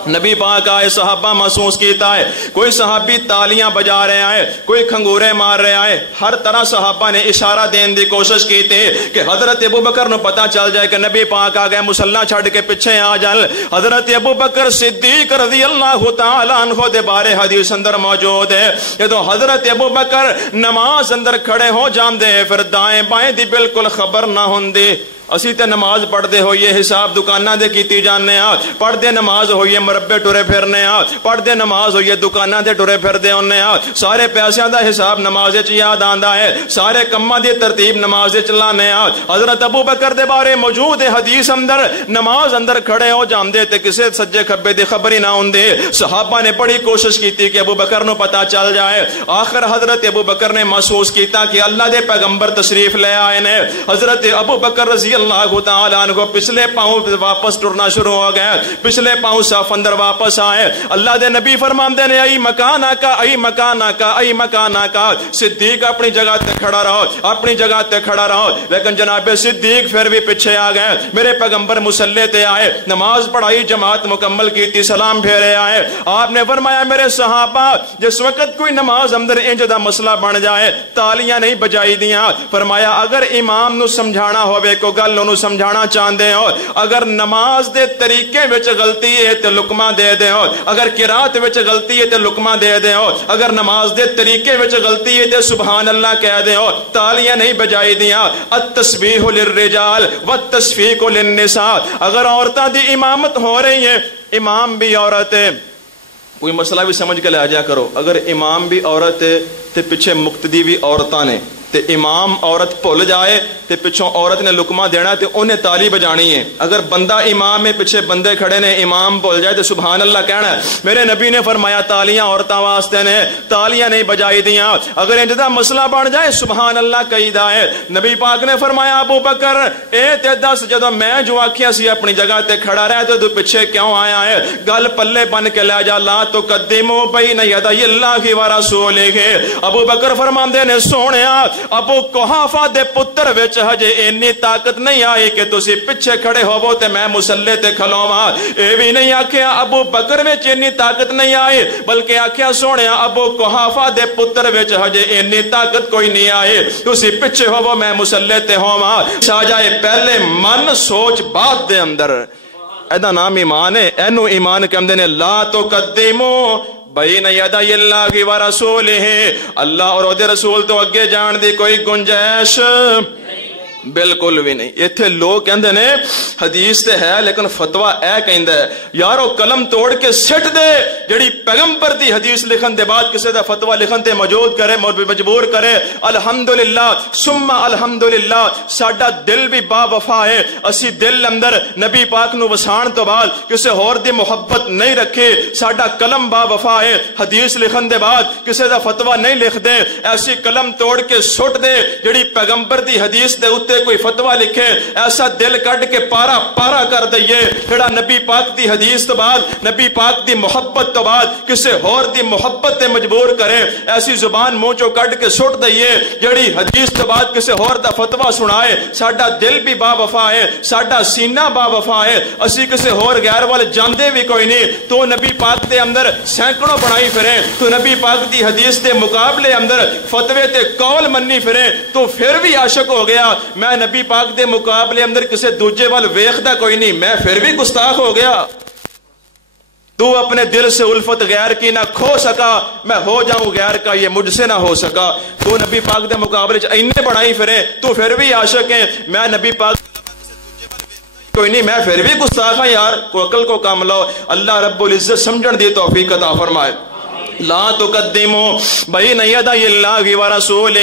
نبی پاک آئے صحابہ محسوس کیتا ہے کوئی صحابی تالیاں بجا رہے آئے کوئی کھنگورے مار رہے آئے ہر طرح صحابہ نے اشارہ دین دی کوشش کی تھی کہ حضرت ابو بکر نو پتا چل جائے کہ نبی پاک آ گئے مسلح چھڑ کے پیچھے آ جل حضرت ابو بکر صدیق رضی اللہ تعالی عنہ دے بارے حدیث اندر موجود ہے کہ تو حضرت ابو بکر نماز اندر کھڑے ہو جاندے پھر دائیں بائیں دی بالکل خبر نہ ہوندی اسی تے نماز پڑھ دے ہوئیے حساب دکانہ دے کیتی جاننے پڑھ دے نماز ہوئیے مربے ٹورے پھرنے پڑھ دے نماز ہوئیے دکانہ دے ٹورے پھر دے ہونے سارے پیسیاں دا حساب نماز چ یاد آندا ہے سارے کماں دی ترتیب نماز چلانے حضرت ابو بکر دے بارے موجود ہے حدیث اندر نماز اندر کھڑے ہو جاندے تے کسے سجے کھبے دی خبر ہی نہ ہوندی صحابہ نے بڑی کوشش کیتی کہ ابو بکر نو پتہ چل جائے آخر حضرت ابو بکر نے محسوس کیتا کہ اللہ دے پیغمبر تشریف لے آئے نے حضرت ابو بکر رضی اللہ تعالیٰ عنہ پچھلے پاؤں واپس ٹرنا شروع ہو گئے پچھلے پاؤں صف اندر واپس آئے اللہ دے نبی فرماندے نے ای مکان آقا ای مکان آقا ای مکان آقا صدیق اپنی جگہ تے کھڑا رہو اپنی جگہ تے کھڑا رہو لیکن جناب صدیق پھر بھی پیچھے آ گئے میرے پیغمبر مصلی تے آئے نماز پڑھائی جماعت مکمل کی تھی سلام پھیرے آئے آپ نے فرمایا میرے صحابہ جس وقت کوئی نماز اندر انج دا مسئلہ بن جائے تالیاں نہیں بجائی دیاں فرمایا اگر امام نو سمجھانا ہوے کو گل نو سمجھانا چاہندے ہو اگر نماز دے طریقے وچ غلطی ہے تے لقمہ دے دے ہو اگر قرات وچ غلطی ہے تے لقمہ دے دے ہو اگر نماز دے طریقے وچ غلطی ہے تے سبحان اللہ کہہ دے ہو تالیاں نہیں بجائی دیاں التسبیح للرجال والتصفیق للنساء اگر عورتاں دی امامت ہو رہی ہے امام بھی عورت ہے کوئی مسئلہ بھی سمجھ کے لے جا کرو اگر امام بھی عورت ہے تے پیچھے مقتدی بھی عورتاں نے تے امام عورت بھول جائے تے پچھوں عورت نے لقمہ دینا تے انہیں تالی بجانی ہے اگر بندہ امام میں پیچھے بندے کھڑے نے امام بھول جائے تے سبحان اللہ کہنا ہے میرے نبی نے فرمایا تالیاں عورتاں واسطے نے تالیاں نہیں بجائی دیاں اگر انج دا مسئلہ بن جائے سبحان اللہ کہیدا ہے نبی پاک نے فرمایا ابو بکر اے تے دس جدوں میں جو آکھیا سی اپنی جگہ تے کھڑا رہ تے تو پیچھے کیوں آیا ہے گل پلے بن کے لے جا لا تو قدمو بین یدی اللہ و رسولہ ابو بکر فرماندے نے سونیا ابو قحافہ دے پتر وچ ہجے اینی طاقت نہیں آئی کہ تسی پیچھے کھڑے ہوو تے میں مصلی تے کھلوواں اے بھی نہیں آکھیا ابو بکر وچ اینی طاقت نہیں آئی بلکہ آکھیا سونیا ابو قحافہ دے پتر وچ ہجے اینی طاقت کوئی نہیں آئی تسی پیچھے ہوو میں مصلی تے ہوواں ساجائے پہلے من سوچ بات دے اندر ایدا نام ایمان ہے اینو ایمان کہندے نے لا تقدمو بین یدی اللہ و رسولہ اللہ اور دے رسول تو اگے جان دی کوئی گنجائش بالکل بھی نہیں ایتھے لوگ کہندے نے حدیث تے ہے لیکن فتوی اے کہندا ہے یارو قلم توڑ کے سٹ دے جڑی پیغمبر دی حدیث لکھن دے بعد کسے دا فتوی لکھن تے موجود کرے مجبور کرے الحمدللہ ثم الحمدللہ ساڈا دل بھی با وفا ہے اسی دل اندر نبی پاک نو وسان تو بعد کسے ہور دی محبت نہیں رکھے ساڈا قلم با وفا ہے حدیث لکھن دے بعد کسے دا فتوی نہیں لکھ دے ایسی قلم توڑ کے سٹ دے جڑی پیغمبر دی حدیث دے اوتے کوئی فتوی لکھے ایسا دل کٹ کے پارا پارا کر دئیے جڑا نبی پاک دی حدیث تو بعد نبی پاک دی محبت تو بعد کسے ہور دی محبت تے مجبور کرے ایسی زبان منہ چوں کٹ کے سٹ دئیے جڑی حدیث تو بعد کسے ہور دا فتوی سنائے ساڈا دل بھی با وفا ہے ساڈا سینہ با وفا ہے اسی کسے ہور غیر وال جاندے بھی کوئی نہیں تو نبی پاک دے اندر سینکڑوں بنائی پھرے تو نبی پاک دی حدیث دے مقابلے اندر فتوی تے قول منی پھرے تو پھر بھی عاشق ہو گیا میں نبی پاک دے مقابلے اندر کسے دوجے وال ویکھدا کوئی نہیں میں پھر بھی گستاخ ہو گیا تو اپنے دل سے الفت غیر کی نہ کھو سکا میں ہو جاؤں غیر کا یہ مجھ سے نہ ہو سکا تو نبی پاک دے مقابلے چ اینے بڑائی پھرے تو پھر بھی عاشق ہے میں نبی پاک کوئی نہیں میں پھر بھی گستاخ ہوں یار کو عقل کو کام لو اللہ رب العزت سمجھن دی توفیق عطا فرمائے لا تقدمو بین یدی اللہ و رسولہ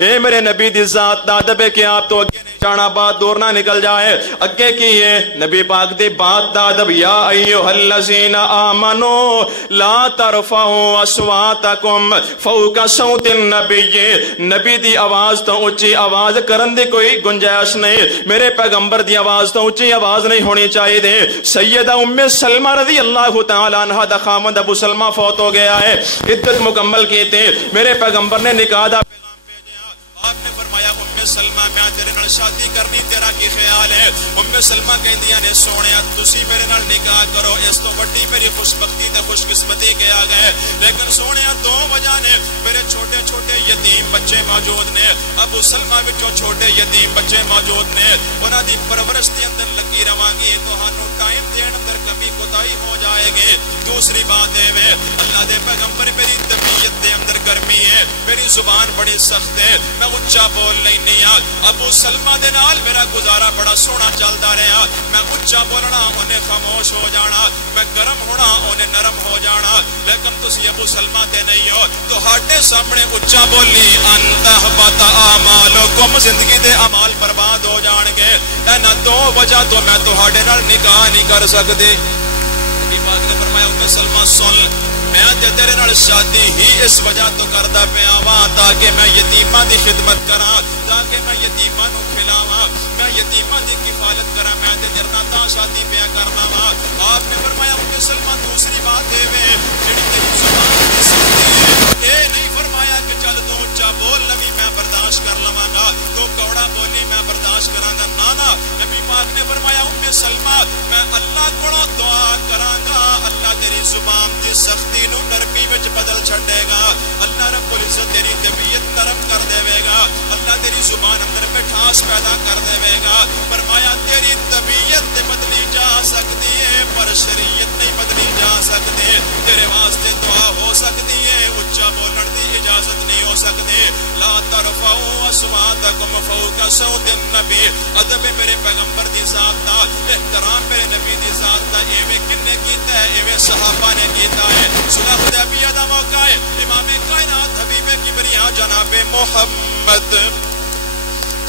اے میرے نبی دی ذات دا ادب ہے کہ آپ تو اگے نہیں جانا بات دور نہ نکل جائے اگے کی ہے نبی پاک دی بات دا ادب یا ایھا الذین آمنو لا ترفعوا اصواتکم فوق صوت النبی نبی دی آواز تو اونچی آواز کرن دی کوئی گنجائش نہیں میرے پیغمبر دی آواز تو اونچی آواز نہیں ہونی چاہیے دے سیدہ ام سلمہ رضی اللہ تعالی عنہا دا خاوند ابو سلمہ فوت ہو گیا عدت مکمل کی تھی میرے پیغمبر نے نکاح دا پیغام بھیجا آپ نے فرمایا سلمہ میں تیرے نال شادی کرنی تیرا کی خیال ہے؟ سلمہ کہندیاں نے سونیا تسی میرے نال نکاح کرو، اس تو وڈی میری خوش بختی تے خوش قسمتی کے آ گئے، لیکن سونیا دو وجہ نے، میرے چھوٹے چھوٹے یتیم بچے موجود نے، ابو سلمہ وچوں چھوٹے یتیم بچے موجود نے، انہاں دی پرورش دے اندر لگی رہاں گی، تہانوں ٹائم دین اندر کمی کوتاہی ہو جائے گی۔ دوسری بات ہے اللہ دے پیغمبر میری طبیعت دے اندر گرمی ہے، میری زبان بڑی سخت ہے، میں اونچا بول نہیں آ۔ ابو سلمہ دے نال میرا گزارا بڑا سونا چلدا رہا، میں اونچا بولنا انہیں خاموش ہو جانا، میں گرم ہونا انہیں نرم ہو جانا، لیکن تسی ابو سلمہ دے نہیں ہو تو ہاڈے سامنے اونچا بولی انتحبط اعمالکم، زندگی دے اعمال برباد ہو جان گے۔ انہاں دو وجہ تو میں تہاڈے نال نکاح نہیں کر سکدی۔ نبی پاک نے فرمایا ام سلمہ سن، میں تیرے نال شادی ہی اس وجہ تو کردا پیا وا تاکہ میں یتیماں دی خدمت کراں، تاکہ میں یتیماں نوں کھلاواں، میں یتیماں دی کفالت کراں، میں تیرے نال تا شادی پیا کرنا وا۔ آپ نے فرمایا ام سلمہ دوسری بات ہے جڑی تیری زبان دی سختی ہے، اے نہیں فرمایا کہ چل تو اونچا بول نبی میں برداشت کر لواں گا، تو کوڑا بولی میں برداشت کراں گا، نا نبی پاک نے فرمایا ام سلمہ میں اللہ کولوں دعا کراں گا، اللہ تیری زبان دی سختی نو نرمی وچ بدل چھڈے گا، اللہ رب العزت تیری طبیعت نرم کر دے گا، اللہ تیری زبان اندر مٹھاس پیدا کر دے گا۔ فرمایا تیری طبیعت تے بدلی جا سکتی ہے پر شریعت نہیں بدلی جا سکتی، تیرے واسطے دعا ہو سکتی ہے، اونچا بولن دی اجازت نہیں ہو سکتی۔ لا ترفعوا اصواتکم فوق صوت النبی، ادب میرے پیغمبر دی ذات دا، احترام میرے نبی دی ذات دا، ایویں کنے کیتا ہے؟ ایویں صحابہ نے کیتا ہے۔ صلح حدیبیہ دا موقع ہے، امام کائنات حبیب کبریا جناب محمد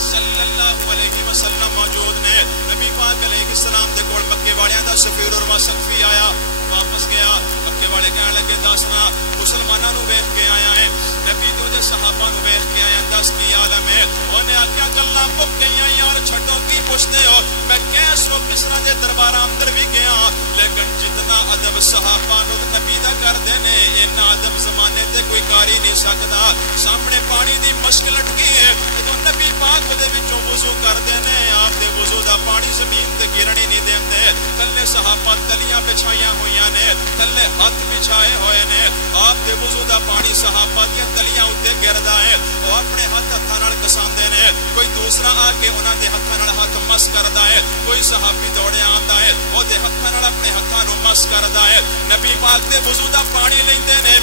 صلی اللہ علیہ وسلم موجود نے، نبی پاک علیہ السلام دے کول مکے والیاں دا سفیر اور سقفی آیا، واپس گیا، مکے والے کہنے لگے دسنا مسلماناں نوں ویکھ کے آیا ہے، نبی تو دے صحابہ نوں ویکھ کے آیا، دس کی عالم ہے؟ انہیں آکھیا گلاں مک گئیاں یار، چھڈو کی پوچھتے ہو، میں کیسرو کسرا دے درباراں اندر بھی گیا، لیکن جتنا ادب صحابہ نوں نبی دا کردے نے اتنا ادب زمانے تے کوئی کر ہی نہیں سکدا۔ سامنے پانی دی مشک لٹکی ہے، جدوں نبی پاک دے وچوں وضو کردے نے، آپ دے وضو دا پانی زمین تے گرن ہی نہیں دیندے، تھلے صحابہ تلیاں بچھائیاں ہوئیاں نے، تھلے ہاتھ بچھائے ہوئے نے، آپ دے وضو دا پانی صحابہ دیاں تلیاں اُتے گردا ہے، وہ اپنے ہاتھاں نال کساندے نے، کوئی دوسرا آ کے انہاں دے ہاتھاں نال ہاتھ مس کردا ہے، کوئی صحابی دوڑیا آندا ہے او دے ہاتھاں نال اپنے ہاتھاں نوں مس کردا ہے، نبی پاک دے وضو دا پانی لیندے نے،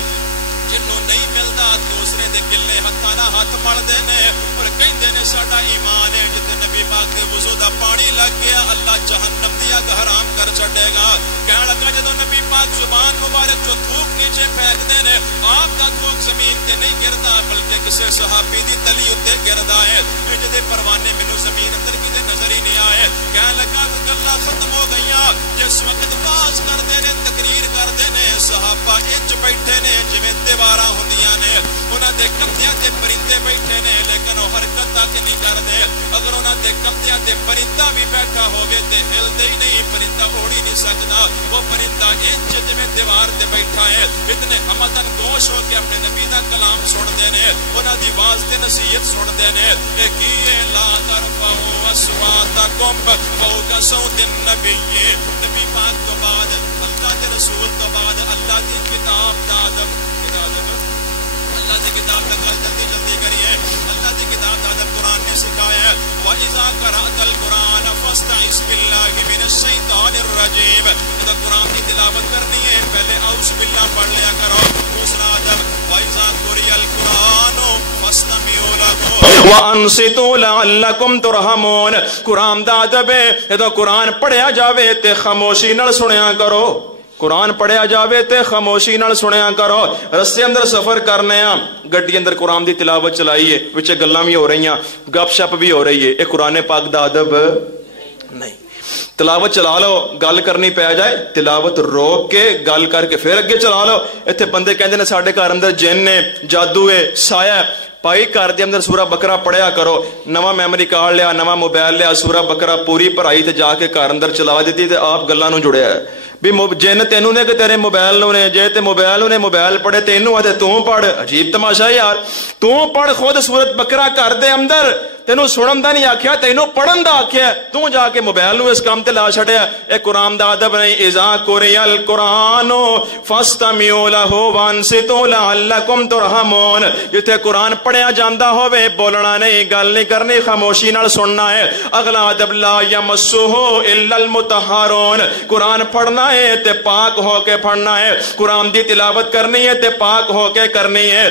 جنوں نہیں ملدا دوسرے دے گلے ہاتھاں نال ہاتھ ملدے نے، اور کہندے نے ساڈا ایمان ہے جتے نبی پاک دے وضو دا پانی لگ گیا اللہ جہنم دی اگ حرام کر چھڈے گا۔ کہن لگا جدوں نبی پاک زبان مبارک جو تھوک نیچے پھینکدے نے، آپ دا تھوک زمین تے نہیں گردا بلکہ کسے صحابی دی تلی اُتے گردا ہے، جدے پروانے مینوں زمین اندر کتے نظر ہی نہیں آئے۔ کہن لگا گلاں ختم ہو گئیاں، جس وقت واز کردے نے تقریر کردے نے، صحابہ انج بیٹھے نے جویں دیواراں ہوندیاں نے، انہاں دے کندھیاں تے پرندے بیٹھے نے لیکن وہ حرکت تک نہیں کردے، اگر انہاں دے کندھیاں تے پرندہ بھی بیٹھا ہوگے تے ہلدے ہی نہیں، پرندہ اڑ ہی نہیں سکدا، وہ پرندہ انج جویں دیوار تے بیٹھا ہے، اتنے ہمدن گوش ہو کے اپنے نبی دا کلام سندے نے، انہاں دی آواز تے نصیحت سندے نے، کہ لا ترفعوا اصواتکم فوق صوت النبی، نبی پاک تو بعد اللہ دے رسول تو بعد اللہ دی کتاب دا ادب، اللہ دی کتاب دا گل جلدی جلدی کریے، اللہ دی کتاب دا ادب قرآن نے سکھایا ہے، وَإِذَا قَرَأْتَ الْقُرْآنَ فَاسْتَعِذْ بِاللَّهِ مِنَ الشَّيْطَانِ الرَّجِيمِ، جب قرآن کی تلاوت کرنی ہے پہلے اعوذ باللہ پڑھ لیا کرو۔ دوسرا ادب وَإِذَا قُرِئَ الْقُرْآنُ فَاسْتَمِعُوا لَهُ وَأَنصِتُوا لَعَلَّكُمْ تُرْحَمُونَ، قرآن دا ادب ہے جدوں قرآن پڑھیا جاوے تے خاموشی نال سنیا کرو، قرآن پڑھیا جاوے تے خاموشی نال سنیا کرو۔ رستے اندر سفر کرنے ہاں، گڈی اندر قرآن دی تلاوت چلائی ہے، وچ گلاں بھی ہو رہی ہیں، گپ شپ بھی ہو رہی ہے، اے قرآن پاک دا ادب نہیں۔ تلاوت چلا لو، گل کرنی پی جائے تلاوت روک کے گل کر کے پھر اگے چلا لو۔ ایتھے بندے کہندے نے ساڈے گھر اندر جن ہے، جادو ہے، سایہ ہے، ਭਾਈ ਘਰ ਦੇ ਅੰਦਰ ਸੂਰਾ ਬਕਰਾ ਪੜਿਆ ਕਰੋ। ਨਵਾਂ ਮੈਮਰੀ ਕਾਰਡ ਲਿਆ, ਨਵਾਂ ਮੋਬਾਈਲ ਲਿਆ, ਸੂਰਾ ਬਕਰਾ ਪੂਰੀ ਭਰਾਈ ਤੇ ਜਾ ਕੇ ਘਰ ਅੰਦਰ ਚਲਾ ਦਿੱਤੀ ਤੇ ਆਪ ਗੱਲਾਂ ਨੂੰ ਜੁੜਿਆ ਵੀ ਜਿੰਨ ਤੈਨੂੰ ਨੇ ਕਿ ਤੇਰੇ ਮੋਬਾਈਲ ਨੂੰ ਨੇ, ਜੇ ਤੇ ਮੋਬਾਈਲ ਨੇ ਮੋਬਾਈਲ ਪੜੇ ਤੈਨੂੰ ਆ ਤੇ ਤੂੰ ਪੜ। ਅਜੀਬ ਤਮਾਸ਼ਾ ਯਾਰ, ਤੂੰ ਪੜ ਖੁਦ ਸੂਰਤ ਬਕਰਾ ਘਰ ਦੇ ਅੰਦਰ, ਤੈਨੂੰ ਸੁਣਨ ਦਾ ਨਹੀਂ ਆਖਿਆ, ਤੈਨੂੰ ਪੜਨ ਦਾ ਆਖਿਆ, ਤੂੰ ਜਾ ਕੇ ਮੋਬਾਈਲ ਨੂੰ ਇਸ ਕੰਮ ਤੇ ਲਾ ਛੱਡਿਆ। ਇਹ ਕੁਰਾਨ ਦਾ ਅਦਬ ਨਹੀਂ। ਇਜ਼ਾ ਕੁਰਿਅਲ ਕੁਰਾਨੋ ਫਸਤਮਿਊ ਲਹੂ ਵਾਨਸਿਤੂ ਲਅੱਲਕੁਮ ਤੁਰਹਮੂਨ। ਜਿੱਥੇ ਕੁਰਾਨ ਪੜਿਆ ਜਾਂਦਾ ਹੋਵੇ ਬੋਲਣਾ ਨਹੀਂ, ਗੱਲ ਨਹੀਂ ਕਰਨੀ, ਖਾਮੋਸ਼ੀ ਨਾਲ ਸੁਣਨਾ ਹੈ। ਅਗਲਾ ਅਦਬ ਲਾ ਯਮਸੁਹੂ ਇਲਲ ਮੁਤahharun। ਕੁਰਾਨ ਪੜਨਾ ਹੈ ਤੇ ਪਾਕ ਹੋ ਕੇ ਪੜਨਾ ਹੈ। ਕੁਰਾਨ ਦੀ ਤਿਲਾਵਤ ਕਰਨੀ ਹੈ ਤੇ ਪਾਕ ਹੋ ਕੇ ਕਰਨੀ ਹੈ।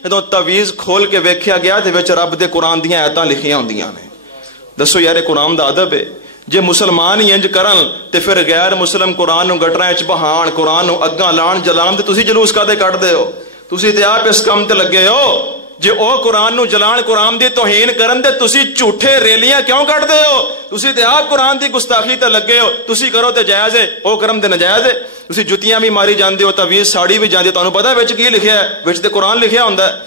ਜਦੋਂ ਤਵੀਜ਼ ਖੋਲ ਕੇ ਵੇਖਿਆ ਗਿਆ ਤੇ ਵਿੱਚ ਰੱਬ ਦੇ ਕੁਰਾਨ ਦੀਆਂ ਆਇਤਾਂ ਲਿਖੀਆਂ ਹੁੰਦੀਆਂ ਨੇ। ਦੱਸੋ ਯਾਰ, ਇਹ ਕੁਰਾਨ ਦਾ ਅਦਬ ਹੈ। ਜੇ ਮੁਸਲਮਾਨ ਹੀ ਇੰਜ ਕਰਨ ਤੇ ਫਿਰ ਗੈਰ ਮੁਸਲਮ ਕੁਰਾਨ ਨੂੰ ਗਟਰਾਂ 'ਚ ਬਹਾਣ, ਕੁਰਾਨ ਨੂੰ ਅੱਗਾਂ ਲਾਣ, ਜਲਾਣ ਤੇ ਤੁਸੀਂ ਜਲੂਸ ਕਾਦੇ ਕੱਢਦੇ ਹੋ? ਤੁਸੀਂ ਤੇ ਆਪ ਇਸ ਕੰਮ ਤੇ ਲੱਗੇ ਹੋ। ਜੇ ਉਹ ਕੁਰਾਨ ਨੂੰ ਜਲਾਣ, ਕੁਰਾਨ ਦੀ ਤੋਹੀਨ ਕਰਨ ਤੇ ਤੁਸੀਂ ਝੂਠੇ ਰੈਲੀਆਂ ਕਿਉਂ ਕੱਢਦੇ ਹੋ? ਤੁਸੀਂ ਤੇ ਆਪ ਕੁਰਾਨ ਦੀ ਗੁਸਤਾਖੀ ਤੇ ਲੱਗੇ ਹੋ। ਤੁਸੀਂ ਕਰੋ ਤੇ ਜਾਇਜ਼ ਹੈ, ਉਹ ਕਰਮ ਤੇ ਨਜਾਇਜ਼ ਹੈ। ਤੁਸੀਂ ਜੁੱਤੀਆਂ ਵੀ ਮਾਰੀ ਜਾਂਦੇ ਹੋ, ਤਵੀਜ਼ ਸਾੜੀ ਵੀ ਜਾਂਦੀ, ਤੁਹਾਨੂੰ ਪਤਾ ਵਿੱਚ ਕੀ ਲਿਖਿਆ ਹੈ? ਵਿੱਚ ਤੇ ਕੁਰਾਨ ਲਿਖਿਆ ਹੁੰਦਾ ਹੈ।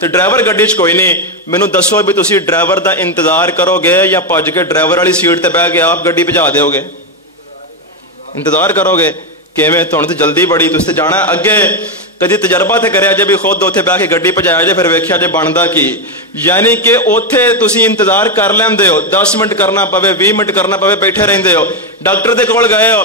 ਤੇ ਡਰਾਈਵਰ ਗੱਡੀ 'ਚ ਕੋਈ ਨਹੀਂ, ਮੈਨੂੰ ਦੱਸੋ ਵੀ ਤੁਸੀਂ ਡਰਾਈਵਰ ਦਾ ਇੰਤਜ਼ਾਰ ਕਰੋਗੇ ਜਾਂ ਭੱਜ ਕੇ ਡਰਾਈਵਰ ਵਾਲੀ ਸੀਟ ਤੇ ਬਹਿ ਕੇ ਆਪ ਗੱਡੀ ਭਜਾ ਦਿਓਗੇ? ਇੰਤਜ਼ਾਰ ਕਰੋਗੇ? ਕਿਵੇਂ? ਤੁਹਾਨੂੰ ਤੇ ਜਲਦੀ ਬੜੀ, ਤੁਸੀਂ ਤੇ ਜਾਣਾ ਅੱਗੇ। ਕਦੀ ਤਜਰਬਾ ਤੇ ਕਰਿਆ ਜੇ ਵੀ ਖੁਦ ਉੱਥੇ ਬਹਿ ਕੇ ਗੱਡੀ ਭਜਾਇਆ ਜੇ, ਫਿਰ ਵੇਖਿਆ ਜੇ ਬਣਦਾ ਕੀ। ਯਾਨੀ ਕਿ ਉੱਥੇ ਤੁਸੀਂ ਇੰਤਜ਼ਾਰ ਕਰ ਲੈਂਦੇ ਹੋ, 10 ਮਿੰਟ ਕਰਨਾ ਪਵੇ, 20 ਮਿੰਟ ਕਰਨਾ ਪਵੇ, ਬੈਠੇ ਰਹਿੰਦੇ ਹੋ। ਡਾਕਟਰ ਦੇ ਕੋਲ ਗਏ ਹੋ,